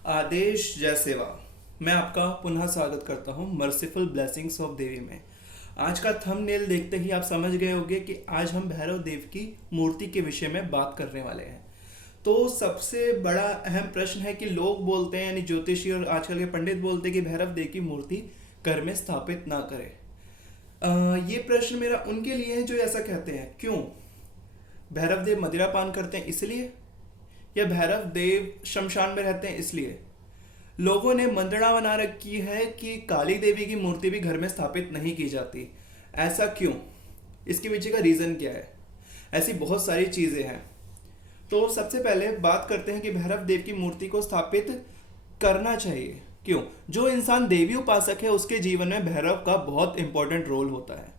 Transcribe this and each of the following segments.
आदेश जय सेवा। मैं आपका पुनः स्वागत करता हूँ मर्सीफुल ब्लेसिंग्स ऑफ देवी में। आज का थंबनेल देखते ही आप समझ गए होंगे कि आज हम भैरव देव की मूर्ति के विषय में बात करने वाले हैं। तो सबसे बड़ा अहम प्रश्न है कि लोग बोलते हैं, यानी ज्योतिषी और आजकल के पंडित बोलते हैं कि भैरव देव की मूर्ति घर में स्थापित ना करें। ये प्रश्न मेरा उनके लिए है जो ऐसा कहते हैं। क्यों? भैरव देव मदिरा पान करते हैं इसलिए, या भैरव देव शमशान में रहते हैं इसलिए? लोगों ने मंत्रणा बना रखी है कि काली देवी की मूर्ति भी घर में स्थापित नहीं की जाती। ऐसा क्यों? इसके पीछे का रीजन क्या है? ऐसी बहुत सारी चीजें हैं। तो सबसे पहले बात करते हैं कि भैरव देव की मूर्ति को स्थापित करना चाहिए क्यों। जो इंसान देवी उपासक है उसके जीवन में भैरव का बहुत इंपॉर्टेंट रोल होता है,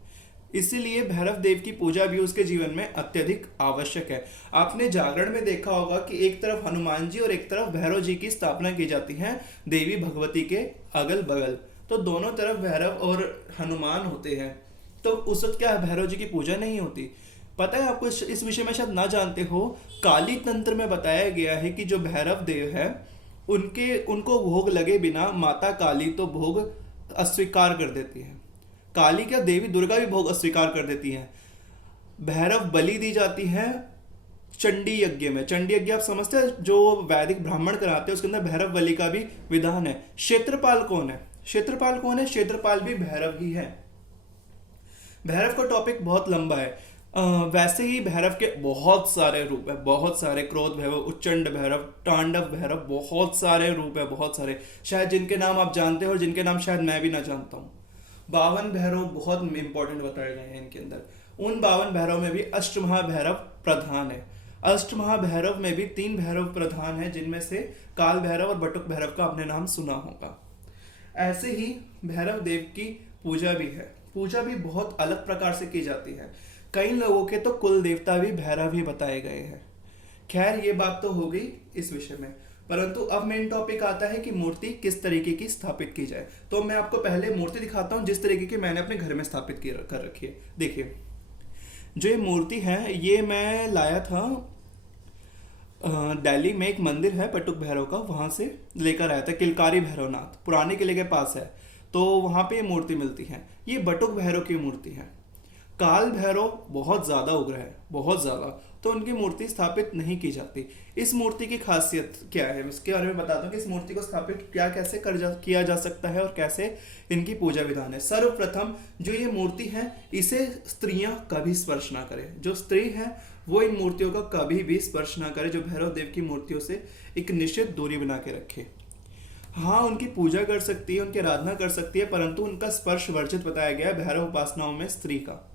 इसीलिए भैरव देव की पूजा भी उसके जीवन में अत्यधिक आवश्यक है। आपने जागरण में देखा होगा कि एक तरफ हनुमान जी और एक तरफ भैरव जी की स्थापना की जाती है देवी भगवती के अगल बगल। तो दोनों तरफ भैरव और हनुमान होते हैं। तो उस वक्त क्या भैरव जी की पूजा नहीं होती? पता है आपको, इस विषय में शायद ना जानते हो, काली तंत्र में बताया गया है कि जो भैरव देव है उनको भोग लगे बिना माता काली तो भोग अस्वीकार कर देती है। काली क्या, देवी दुर्गा भी भोग अस्वीकार कर देती हैं। भैरव बलि दी जाती है चंडी यज्ञ में। चंडी यज्ञ आप समझते हैं, जो वैदिक ब्राह्मण कराते हैं, उसके अंदर भैरव बलि का भी विधान है। क्षेत्रपाल कौन है? क्षेत्रपाल कौन है? क्षेत्रपाल भी भैरव ही है। भैरव का टॉपिक बहुत लंबा है। वैसे ही भैरव के बहुत सारे रूप है, बहुत सारे। क्रोध भैरव, उच्चंड भैरव, तांडव भैरव, बहुत सारे रूप है, बहुत सारे। शायद जिनके नाम आप जानते हो और जिनके नाम शायद मैं भी ना जानता हूँ। 52 भैरव बहुत इंपॉर्टेंट बताए गए हैं इनके अंदर। उन 52 भैरव में भी अष्टमहाभैरव प्रधान है। अष्टमहाभैरव में भी 3 भैरव प्रधान है, जिनमें से काल भैरव और बटुक भैरव का आपने नाम सुना होगा। ऐसे ही भैरव देव की पूजा भी है। पूजा भी बहुत अलग प्रकार से की जाती है। कई लोगों के तो कुल देवता भी भैरव ही बताए गए हैं। खैर, ये बात तो हो गई इस विषय में, परंतु अब मेन टॉपिक आता है कि मूर्ति किस तरीके की स्थापित की जाए। तो मैं आपको पहले मूर्ति दिखाता हूँ जिस तरीके की मैंने अपने घर में स्थापित कर रखी है। देखिए, जो ये मूर्ति है ये मैं लाया था दिल्ली में। एक मंदिर है पटुक भैरव का, वहां से लेकर आया था। किलकारी भैरवनाथ पुराने किले के पास है, तो वहां पे ये मूर्ति मिलती है। ये बटुक भैरव की मूर्ति है। काल भैरव बहुत ज्यादा उग्र है, बहुत ज्यादा, तो उनकी मूर्ति स्थापित नहीं की जाती। इस मूर्ति की खासियत क्या है उसके बारे में बताता हूँ कि इस मूर्ति को स्थापित कैसे किया जा सकता है और कैसे इनकी पूजा विधान है। सर्वप्रथम जो ये मूर्ति है इसे स्त्रियां कभी स्पर्श ना करें। जो स्त्री है वो इन मूर्तियों का कभी भी स्पर्श ना करे। जो भैरव देव की मूर्तियों से एक निश्चित दूरी बना के रखे। हाँ, उनकी पूजा कर सकती है, उनकी आराधना कर सकती है, परंतु उनका स्पर्श वर्जित बताया गया है भैरव उपासनाओं में स्त्री का।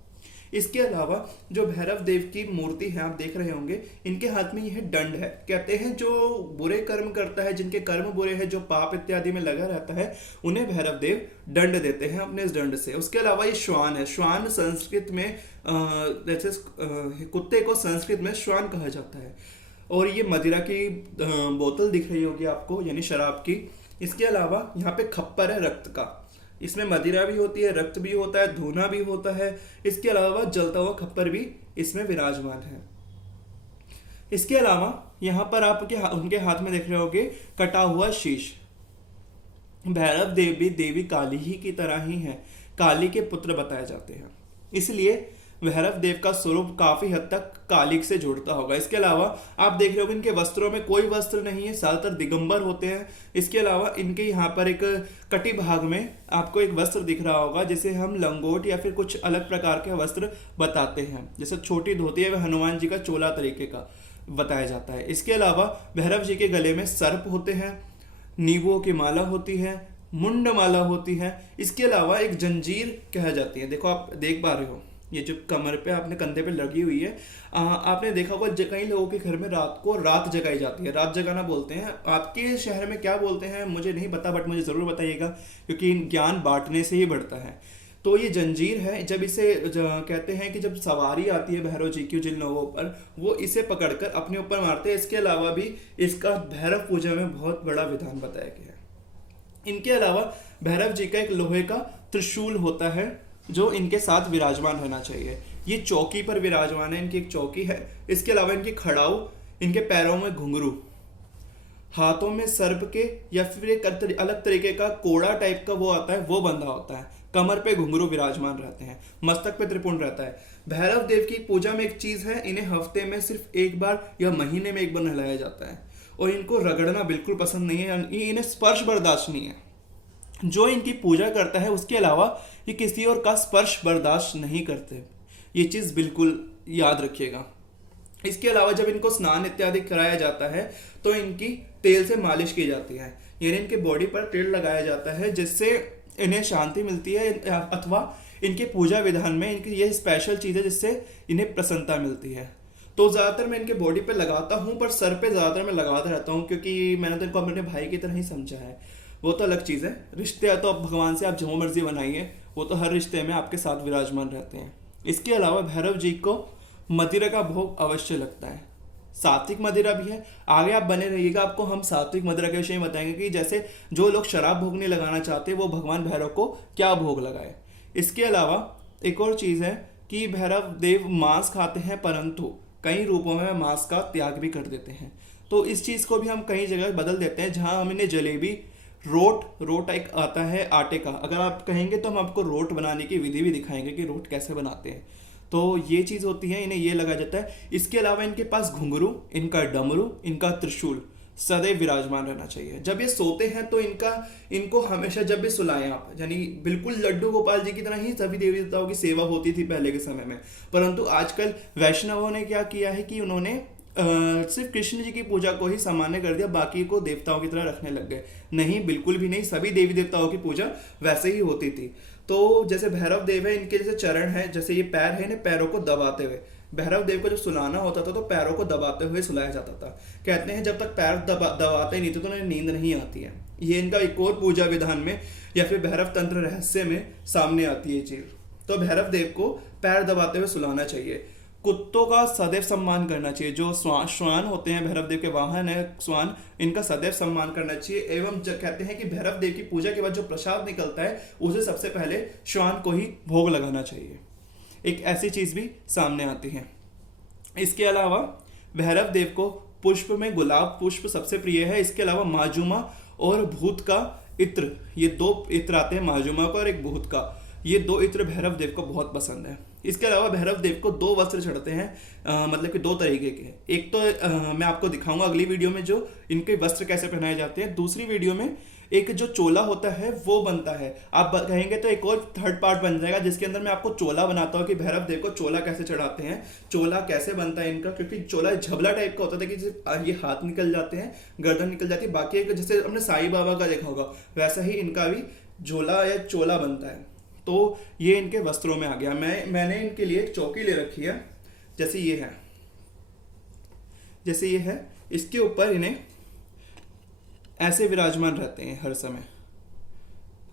इसके अलावा जो भैरव देव की मूर्ति है आप देख रहे होंगे, इनके हाथ में यह दंड है। कहते हैं जो बुरे कर्म करता है, जिनके कर्म बुरे हैं, जो पाप इत्यादि में लगा रहता है, उन्हें भैरव देव दंड देते हैं अपने इस दंड से। उसके अलावा ये श्वान है। श्वान संस्कृत में जैसे कुत्ते को संस्कृत में श्वान कहा जाता है। और ये मदिरा की बोतल दिख रही होगी आपको, यानी शराब की। इसके अलावा यहाँ पे खप्पर है रक्त का। इसमें मदिरा भी होती है, रक्त भी होता है, धूना भी होता है। इसके अलावा जलता हुआ खप्पर भी इसमें विराजमान है। इसके अलावा यहाँ पर आप उनके हाथ में देख रहे होंगे कटा हुआ शीश। भैरव देव भी देवी काली ही की तरह ही है, काली के पुत्र बताए जाते हैं, इसलिए भैरव देव का स्वरूप काफी हद तक काली से जुड़ता होगा। इसके अलावा आप देख रहे होंगे इनके वस्त्रों में कोई वस्त्र नहीं है, ज्यादातर दिगंबर होते हैं। इसके अलावा इनके यहाँ पर एक कटी भाग में आपको एक वस्त्र दिख रहा होगा, जिसे हम लंगोट या फिर कुछ अलग प्रकार के वस्त्र बताते हैं। जैसे छोटी धोती है, वह हनुमान जी का चोला तरीके का बताया जाता है। इसके अलावा भैरव जी के गले में सर्प होते हैं, नींबुओं की माला होती है, मुंड माला होती है। इसके अलावा एक जंजीर कहा जाती है। देखो, आप देख पा रहे हो, ये जो कमर पे आपने कंधे पे लगी हुई है। आपने देखा होगा कई लोगों के घर में रात को रात जगाई जाती है। रात जगाना बोलते हैं। आपके शहर में क्या बोलते हैं मुझे नहीं पता, बट मुझे जरूर बताइएगा, क्योंकि ज्ञान बांटने से ही बढ़ता है। तो ये जंजीर है। जब इसे कहते हैं कि जब सवारी आती है भैरव जी की जिन लोगों पर, वो इसे पकड़कर अपने ऊपर मारते हैं। इसके अलावा भी इसका भैरव पूजा में बहुत बड़ा विधान बताया गया है। इनके अलावा भैरव जी का एक लोहे का त्रिशूल होता है जो इनके साथ विराजमान रहना चाहिए। ये चौकी पर विराजमान है, इनकी एक चौकी है। इसके अलावा इनकी खड़ाऊ, इनके पैरों में घुंघरू, हाथों में सर्प के या फिर एक अलग तरीके का कोड़ा टाइप का वो आता है, वो बंधा होता है। कमर पे घुंघरू विराजमान रहते हैं, मस्तक पे त्रिपुंड रहता है। भैरव देव की पूजा में एक चीज है, इन्हें हफ्ते में सिर्फ एक बार या महीने में एक बार नहलाया जाता है। और इनको रगड़ना बिल्कुल पसंद नहीं है, इन्हें स्पर्श बर्दाश्त नहीं है। जो इनकी पूजा करता है उसके अलावा ये किसी और का स्पर्श बर्दाश्त नहीं करते, ये चीज बिल्कुल याद रखिएगा। इसके अलावा जब इनको स्नान इत्यादि कराया जाता है तो इनकी तेल से मालिश की जाती है, यानी इनके बॉडी पर तेल लगाया जाता है, जिससे इन्हें शांति मिलती है, अथवा इनके पूजा विधान में इनकी ये स्पेशल चीज़ है जिससे इन्हें प्रसन्नता मिलती है। तो ज़्यादातर मैं इनके बॉडी पे लगाता हूँ, पर सर पे ज़्यादातर मैं लगाता रहता हूँ, क्योंकि मैंने तो इनको अपने भाई की तरह ही समझा है। वो तो अलग चीज़ है, रिश्ते तो अब भगवान से आप जो मर्जी बनाइए, वो तो हर रिश्ते में आपके साथ विराजमान रहते हैं। इसके अलावा भैरव जी को मदिरा का भोग अवश्य लगता है, सात्विक मदिरा भी है। आगे आप बने रहिएगा, आपको हम सात्विक मदिरा के विषय में बताएंगे कि जैसे जो लोग शराब भोग नहीं लगाना चाहते वो भगवान भैरव को क्या भोग लगाए। इसके अलावा एक और चीज़ है कि भैरव देव मांस खाते हैं, परंतु कई रूपों में मांस का त्याग भी कर देते हैं। तो इस चीज़ को भी हम कई जगह बदल देते हैं, जहाँ हम इन्हें जलेबी, रोट एक आता है आटे का, अगर आप कहेंगे तो हम आपको रोट बनाने की विधि भी दिखाएंगे कि रोट कैसे बनाते हैं। तो ये चीज़ होती है, इन्हें ये लगाया जाता है। इसके अलावा इनके पास घुंघरू, इनका डमरू, इनका त्रिशूल सदैव विराजमान रहना चाहिए। जब ये सोते हैं तो इनको हमेशा जब भी सुलाएं आप, यानी बिल्कुल लड्डू गोपाल जी की तरह ही सभी देवी देवताओं की सेवा होती थी पहले के समय में। परंतु आजकल वैष्णवों ने क्या किया है कि उन्होंने सिर्फ कृष्ण जी की पूजा को ही सामान्य कर दिया, बाकी को देवताओं की तरह रखने लग गए। नहीं, बिल्कुल भी नहीं, सभी देवी देवताओं की पूजा वैसे ही होती थी। तो जैसे भैरव देव है, इनके जैसे चरण है, जैसे ये पैर है, इन्हें पैरों को दबाते हुए, भैरव देव को जब सुलाना होता था तो पैरों को दबाते हुए सुलाया जाता था। कहते हैं जब तक पैर दबाते नहीं थे तो उन्हें नींद नहीं आती है। ये इनका एक और पूजा विधान में या फिर भैरव तंत्र रहस्य में सामने आती है चीज। तो भैरव देव को पैर दबाते हुए सुलाना चाहिए। कुत्तों का सदैव सम्मान करना चाहिए। जो श्वान होते हैं, भैरव देव के वाहन है श्वान, इनका सदैव सम्मान करना चाहिए। एवं कहते हैं कि भैरव देव की पूजा के बाद जो प्रसाद निकलता है उसे सबसे पहले श्वान को ही भोग लगाना चाहिए। एक ऐसी चीज भी सामने आती है। इसके अलावा भैरव देव को पुष्प में गुलाब पुष्प सबसे प्रिय है। इसके अलावा माजुमा और भूत का इत्र, ये दो इत्र आते हैं, माजुमा का और एक भूत का, ये दो इत्र भैरव देव को बहुत पसंद है। इसके अलावा भैरव देव को दो वस्त्र चढ़ते हैं, मतलब कि दो तरीके के। एक तो मैं आपको दिखाऊंगा अगली वीडियो में जो इनके वस्त्र कैसे पहनाए जाते हैं। दूसरी वीडियो में एक जो चोला होता है वो बनता है। आप कहेंगे तो एक और थर्ड पार्ट बन जाएगा जिसके अंदर मैं आपको चोला बनाता हूँ कि भैरव देव को चोला कैसे चढ़ाते हैं, चोला कैसे बनता है इनका। क्योंकि चोला झबला टाइप का होता था कि ये हाथ निकल जाते हैं, गर्दन निकल जाती है। बाकी एक जैसे हमने साईं बाबा का देखा होगा वैसा ही इनका भी झोला या चोला बनता है। तो ये इनके वस्त्रों में आ गया। मैंने इनके लिए एक चौकी ले रखी है, जैसे ये है, इसके ऊपर इन्हें ऐसे विराजमान रहते हैं हर समय,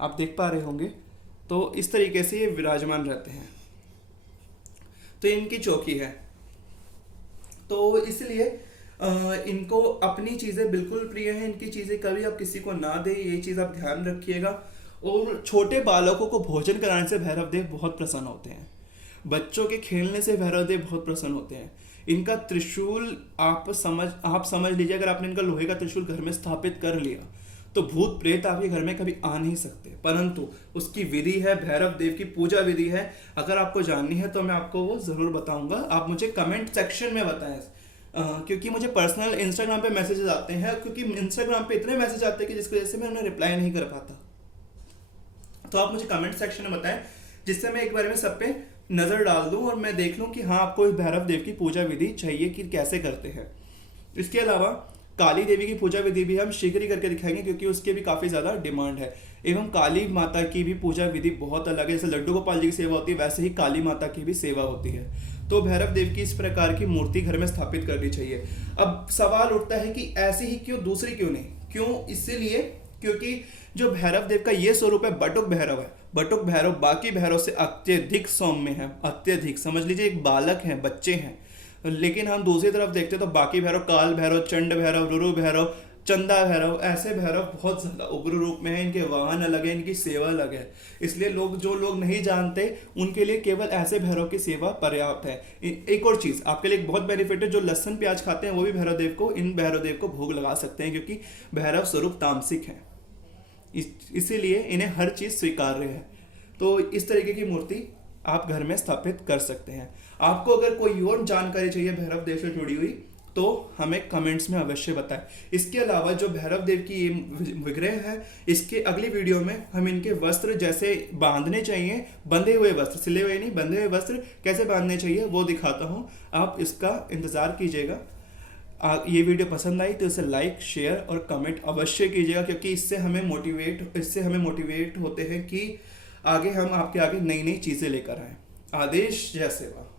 आप देख पा रहे होंगे। तो इस तरीके से ये विराजमान रहते हैं। तो इनकी चौकी है, तो इसलिए इनको अपनी चीज़ें बिल्कुल प्रिय हैं। इनकी चीज़ें कभी आप किसी को ना दें, ये चीज़ आप ध्यान रखिएगा। और छोटे बालकों को भोजन कराने से भैरव देव बहुत प्रसन्न होते हैं। बच्चों के खेलने से भैरव देव बहुत प्रसन्न होते हैं। इनका त्रिशूल आप समझ लीजिए, अगर आपने इनका लोहे का त्रिशूल घर में स्थापित कर लिया तो भूत प्रेत आपके घर में कभी आ नहीं सकते। परंतु उसकी विधि है, भैरव देव की पूजा विधि है। अगर आपको जाननी है तो मैं आपको वो जरूर बताऊंगा। आप मुझे कमेंट सेक्शन में बताएं, क्योंकि मुझे पर्सनल इंस्टाग्राम पे मैसेजेस आते हैं, क्योंकि इंस्टाग्राम पे इतने मैसेज आते हैं कि जिसकी वजह से मैं उन्हें रिप्लाई नहीं कर पाता। तो आप मुझे कमेंट सेक्शन में बताएं, जिससे मैं एक बार में सब पे नजर डाल दूं और मैं देख लूं कि हाँ आपको इस भैरव देव की पूजा विधि चाहिए कि कैसे करते हैं। इसके अलावा काली देवी की पूजा विधि भी हम शीघ्र ही करके दिखाएंगे, क्योंकि उसके भी काफी ज्यादा डिमांड है। एवं काली माता की भी पूजा विधि बहुत अलग है। जैसे लड्डू गोपाल जी की सेवा होती है, वैसे ही काली माता की भी सेवा होती है। तो भैरव देव की इस प्रकार की मूर्ति घर में स्थापित करनी चाहिए। अब सवाल उठता है कि ऐसी ही क्यों, दूसरी क्यों नहीं? क्यों? इसलिए क्योंकि जो भैरव देव का ये स्वरूप है बटुक भैरव है। बटुक भैरव बाकी भैरव से अत्यधिक सौम्य है, अत्यधिक। समझ लीजिए एक बालक है, बच्चे हैं। लेकिन हम दूसरी तरफ देखते तो बाकी भैरव, काल भैरव, चंड भैरव, रुरु भैरव, चंदा भैरव, ऐसे भैरव बहुत ज्यादा उग्र रूप में है, इनके वाहन अलग है, इनकी सेवा अलग है। इसलिए जो लोग नहीं जानते उनके लिए केवल ऐसे भैरव की सेवा पर्याप्त है। एक और चीज आपके लिए एक बहुत बेनिफिट है, जो लहसुन प्याज खाते हैं वो भी भैरव देव को, इन भैरव देव को भोग लगा सकते हैं, क्योंकि भैरव स्वरूप तामसिक है, इसीलिए इन्हें हर चीज स्वीकार्य है। तो इस तरीके की मूर्ति आप घर में स्थापित कर सकते हैं। आपको अगर कोई और जानकारी चाहिए भैरव देव से जुड़ी हुई तो हमें कमेंट्स में अवश्य बताएं। इसके अलावा जो भैरव देव की ये विग्रह है, इसके अगली वीडियो में हम इनके वस्त्र जैसे बांधने चाहिए, बंधे हुए वस्त्र, सिले हुए नहीं, बंधे हुए वस्त्र कैसे बांधने चाहिए वो दिखाता हूँ। आप इसका इंतजार कीजिएगा। ये वीडियो पसंद आई तो इसे लाइक, शेयर और कमेंट अवश्य कीजिएगा, क्योंकि इससे हमें मोटिवेट होते हैं कि आगे हम आपके आगे नई नई चीज़ें लेकर आएँ। आदेश, जय सेवा।